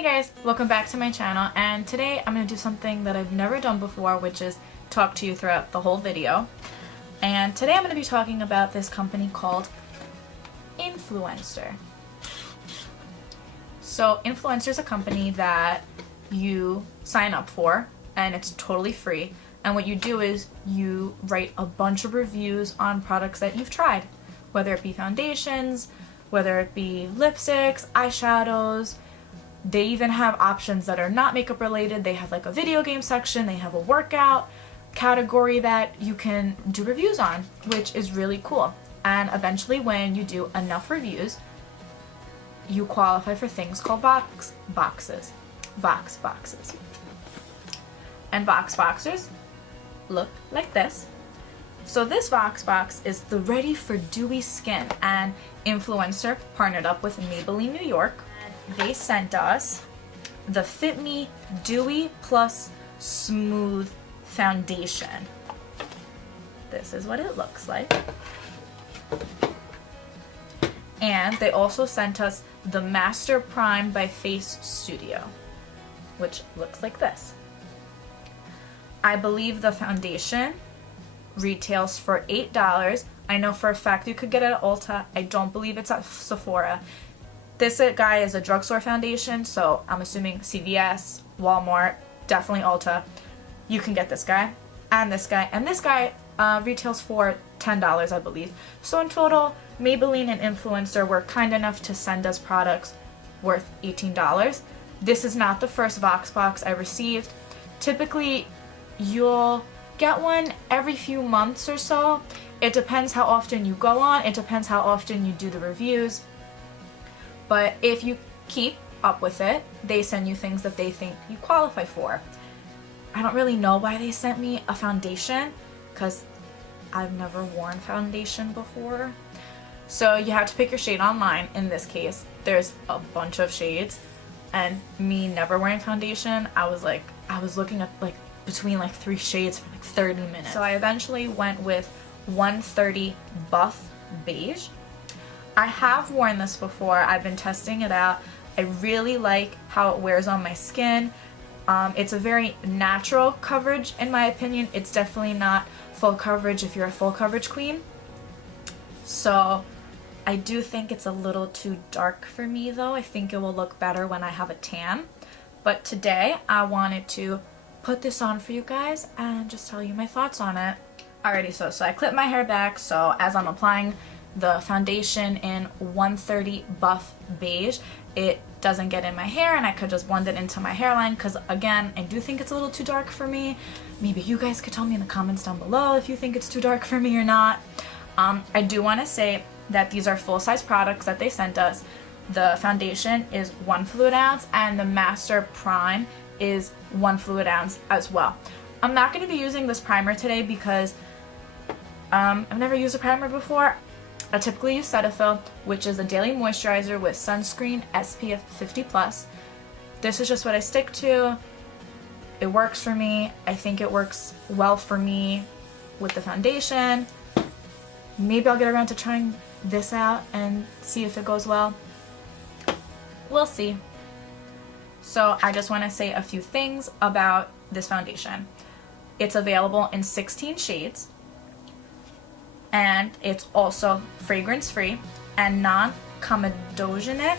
Hey guys, welcome back to my channel, and today I'm going to do something that I've never done before, which is talk to you throughout the whole video. And today I'm going to be talking about this company called Influencer. So Influencer is a company that you sign up for, and it's totally free. And what you do is you write a bunch of reviews on products that you've tried, whether it be foundations, whether it be lipsticks, eyeshadows. They even have options that are not makeup related. They have like a video game section, they have a workout category that you can do reviews on, which is really cool. And eventually when you do enough reviews, you qualify for things called boxes. And boxes look like this. So this box is the Ready for Dewy Skin, and Influencer partnered up with Maybelline New York. They sent us the FitMe Dewy+Smooth Foundation. This is what it looks like. And they also sent us the Master Prime by Face Studio, which looks like this. I believe the foundation retails for $8. I know for a fact you could get it at Ulta. I don't believe it's at Sephora. This guy is a drugstore foundation, so I'm assuming CVS, Walmart, definitely Ulta. You can get this guy, and this guy, and this guy retails for $10, I believe. So in total, Maybelline and Influencer were kind enough to send us products worth $18. This is not the first box I received. Typically, you'll get one every few months or so. It depends how often you go on, it depends how often you do the reviews. But if you keep up with it, they send you things that they think you qualify for. I don't really know why they sent me a foundation, because I've never worn foundation before. So you have to pick your shade online. In this case, there's a bunch of shades, and me never wearing foundation, I was looking at between 3 shades for 30 minutes. So I eventually went with 130 Buff Beige. I have worn this before. I've been testing it out. I really like how it wears on my skin. It's a very natural coverage in my opinion. It's definitely not full coverage if you're a full coverage queen. So I do think it's a little too dark for me though. I think it will look better when I have a tan. But today I wanted to put this on for you guys and just tell you my thoughts on it. Alrighty, so I clipped my hair back, so as I'm applying the foundation in 130 Buff Beige, it doesn't get in my hair and I could just blend it into my hairline, because again, I do think it's a little too dark for me. Maybe you guys could tell me in the comments down below if you think it's too dark for me or not. I do want to say that these are full-size products that they sent us. The foundation is 1 fluid ounce and the Master Prime is 1 fluid ounce as well. I'm not going to be using this primer today because I've never used a primer before. I typically use Cetaphil, which is a daily moisturizer with sunscreen SPF 50+. This is just what I stick to. It works for me. I think it works well for me with the foundation. Maybe I'll get around to trying this out and see if it goes well. We'll see. So I just want to say a few things about this foundation. It's available in 16 shades. And it's also fragrance free and non-comedogenic.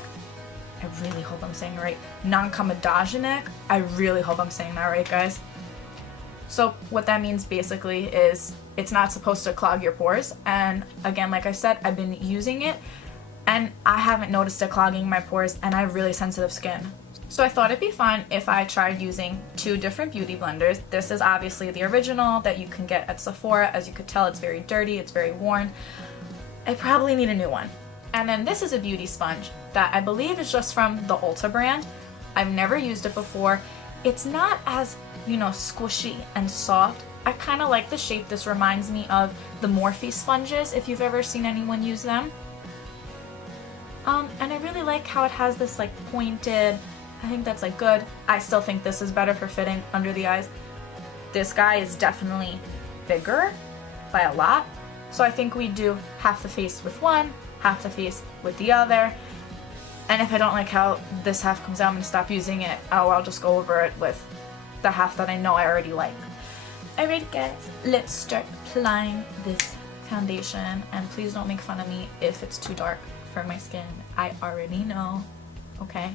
I really hope I'm saying it right. Non-comedogenic. I really hope I'm saying that right, guys. So what that means basically is it's not supposed to clog your pores. And again, like I said, I've been using it and I haven't noticed it clogging my pores, and I have really sensitive skin. So I thought it'd be fun if I tried using 2 different beauty blenders. This is obviously the original that you can get at Sephora. As you could tell, it's very dirty, it's very worn. I probably need a new one. And then this is a beauty sponge that I believe is just from the Ulta brand. I've never used it before. It's not as, squishy and soft. I kind of like the shape. This reminds me of the Morphe sponges, if you've ever seen anyone use them. And I really like how it has this pointed, I think that's good. I still think this is better for fitting under the eyes. This guy is definitely bigger by a lot. So I think we do half the face with one, half the face with the other. And if I don't like how this half comes out, I'm going to stop using it. I'll just go over it with the half that I know I already like. Alright guys, let's start applying this foundation. And please don't make fun of me if it's too dark for my skin. I already know. Okay?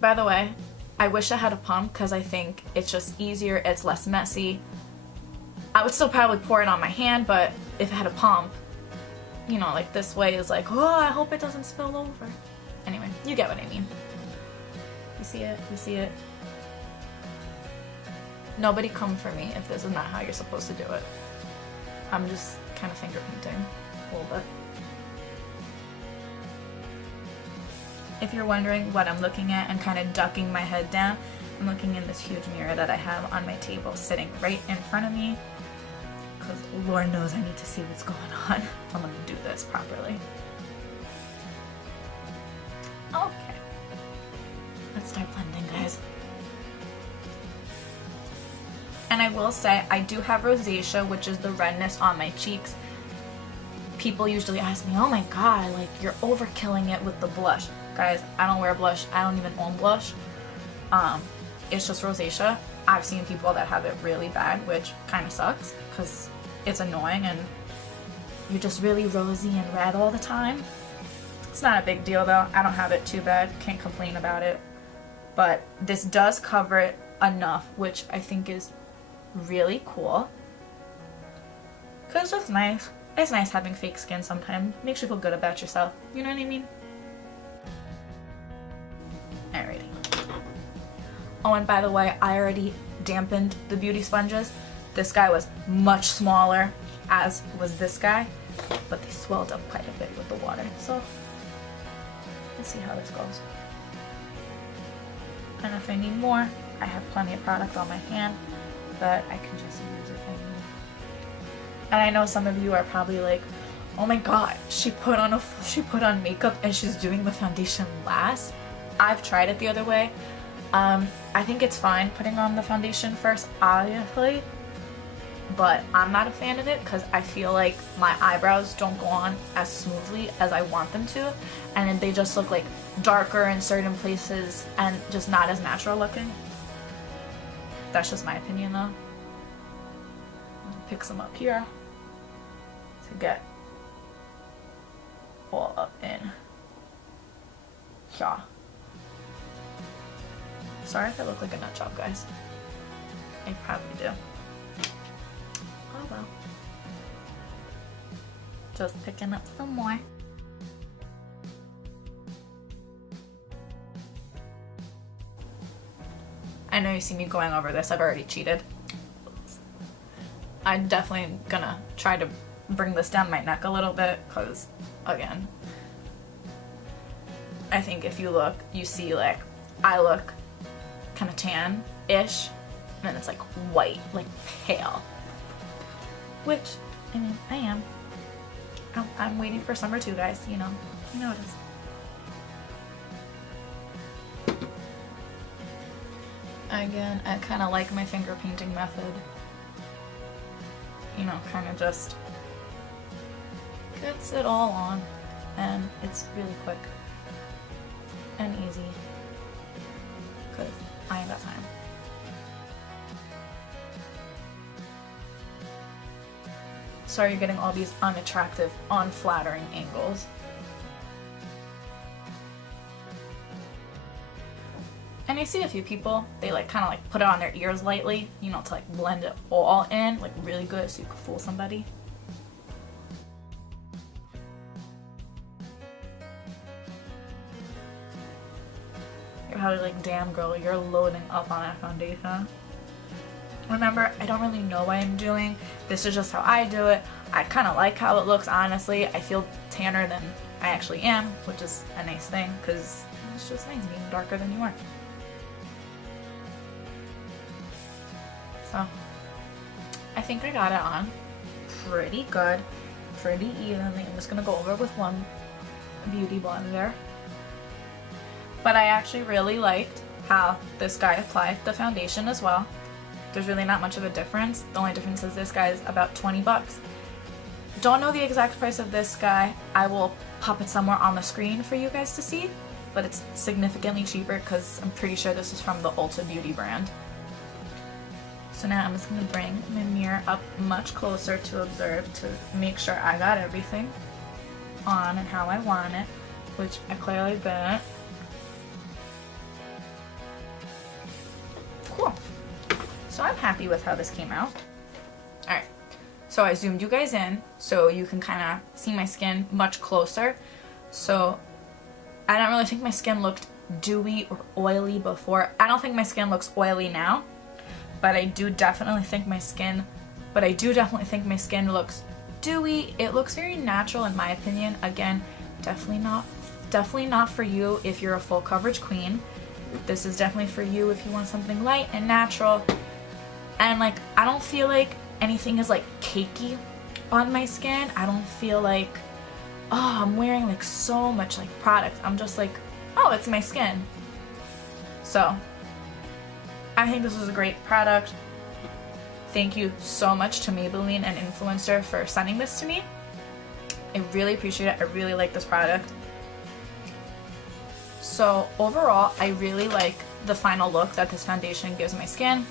By the way, I wish I had a pump because I think it's just easier, it's less messy. I would still probably pour it on my hand, but if I had a pump, you know, like this way is like, oh, I hope it doesn't spill over. Anyway, you get what I mean. You see it? You see it? Nobody come for me if this is not how you're supposed to do it. I'm just kind of finger painting a little bit. If you're wondering what I'm looking at and kind of ducking my head down, I'm looking in this huge mirror that I have on my table sitting right in front of me, because Lord knows I need to see what's going on. I'm going to do this properly. Okay. Let's start blending, guys. And I will say, I do have rosacea, which is the redness on my cheeks. People usually ask me, oh my god, like you're overkilling it with the blush. Guys, I don't wear blush. I don't even own blush. It's just rosacea. I've seen people that have it really bad, which kind of sucks because it's annoying and you're just really rosy and red all the time. It's not a big deal though. I don't have it too bad. Can't complain about it. But this does cover it enough, which I think is really cool. Because it's nice. It's nice having fake skin sometimes. Makes you feel good about yourself. You know what I mean? Alrighty. Oh, and by the way, I already dampened the beauty sponges. This guy was much smaller, as was this guy, but they swelled up quite a bit with the water. So, let's see how this goes. And if I need more, I have plenty of product on my hand that I can just use if I need. And I know some of you are probably like, oh my god, she put on makeup and she's doing the foundation last. I've tried it the other way. I think it's fine putting on the foundation first, obviously, but I'm not a fan of it because I feel like my eyebrows don't go on as smoothly as I want them to, and they just look like darker in certain places and just not as natural looking. That's just my opinion though. Pick some up here to get all up in here. Sorry if I look like a nut job, guys. I probably do. Oh well. Just picking up some more. I know you see me going over this. I've already cheated. I'm definitely gonna try to bring this down my neck a little bit because, again, I think if you look, you see like I look kind of tan-ish, and then it's like white, like pale. Which, I mean, I am. I'm waiting for summer too, guys. You know it is. Again, I kind of like my finger painting method. You know, kind of just gets it all on, and it's really quick and easy because I ain't got time. Sorry you're getting all these unattractive, unflattering angles. And you see a few people, they like kind of like put it on their ears lightly, you know, to like blend it all in, like really good so you can fool somebody. You're probably like, damn girl, you're loading up on that foundation. Remember, I don't really know what I'm doing. This is just how I do it. I kind of like how it looks, honestly. I feel tanner than I actually am, which is a nice thing because it's just nice being darker than you are. So, I think I got it on pretty good, pretty evenly. I'm just going to go over with one beauty blender. But I actually really liked how this guy applied the foundation as well. There's really not much of a difference. The only difference is this guy is about 20 bucks. don't know the exact price of this guy. I will pop it somewhere on the screen for you guys to see, but it's significantly cheaper because I'm pretty sure this is from the Ulta Beauty brand. So now I'm just going to bring my mirror up much closer to observe to make sure I got everything on and how I want it, which I clearly didn't. Cool. So I'm happy with how this came out. Alright, so I zoomed you guys in so you can kind of see my skin much closer. So I don't really think my skin looked dewy or oily before. I don't think my skin looks oily now. But I do definitely think my skin looks dewy. It looks very natural in my opinion. Again, definitely not for you if you're a full coverage queen. This is definitely for you if you want something light and natural. And like, I don't feel like anything is like cakey on my skin. I don't feel like, oh, I'm wearing like so much like product. I'm just like, oh, it's my skin. So I think this was a great product. Thank you so much to Maybelline and Influencer for sending this to me. I really appreciate it. I really like this product. So overall, I really like the final look that this foundation gives my skin.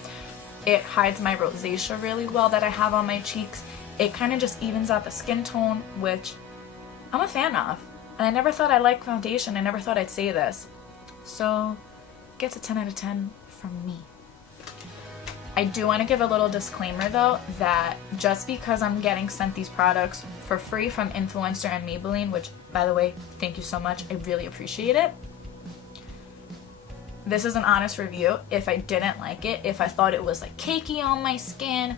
It hides my rosacea really well that I have on my cheeks. It kind of just evens out the skin tone, which I'm a fan of. And I never thought I liked foundation. I never thought I'd say this. So it gets a 10 out of 10 from me. I do want to give a little disclaimer though, that just because I'm getting sent these products for free from Influencer and Maybelline, which by the way, thank you so much, I really appreciate it. This is an honest review. If I didn't like it, if I thought it was like cakey on my skin,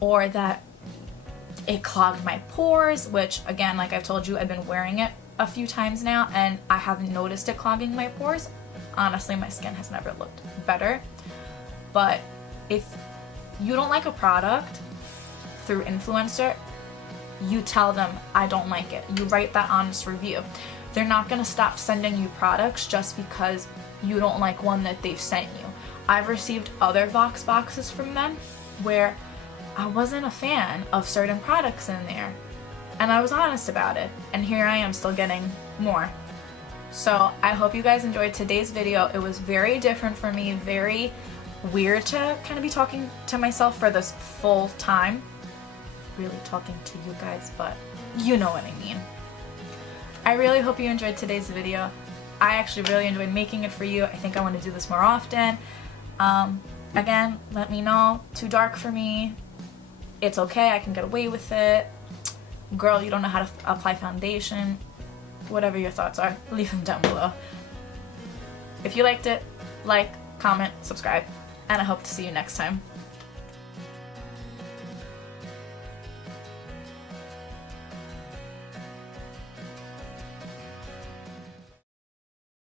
or that it clogged my pores, which again, like I've told you, I've been wearing it a few times now and I haven't noticed it clogging my pores. Honestly, my skin has never looked better. But if you don't like a product through Influencer, you tell them I don't like it. You write that honest review. They're not gonna stop sending you products just because you don't like one that they've sent you. I've received other Vox boxes from them where I wasn't a fan of certain products in there and I was honest about it, and here I am still getting more. So I hope you guys enjoyed today's video. It was very different for me, very weird to kind of be talking to myself for this full time. Really talking to you guys, but you know what I mean. I really hope you enjoyed today's video. I actually really enjoyed making it for you. I think I want to do this more often. Again, let me know. Too dark for me. It's okay, I can get away with it. Girl, you don't know how to apply foundation. Whatever your thoughts are, leave them down below. If you liked it, like, comment, subscribe, and I hope to see you next time.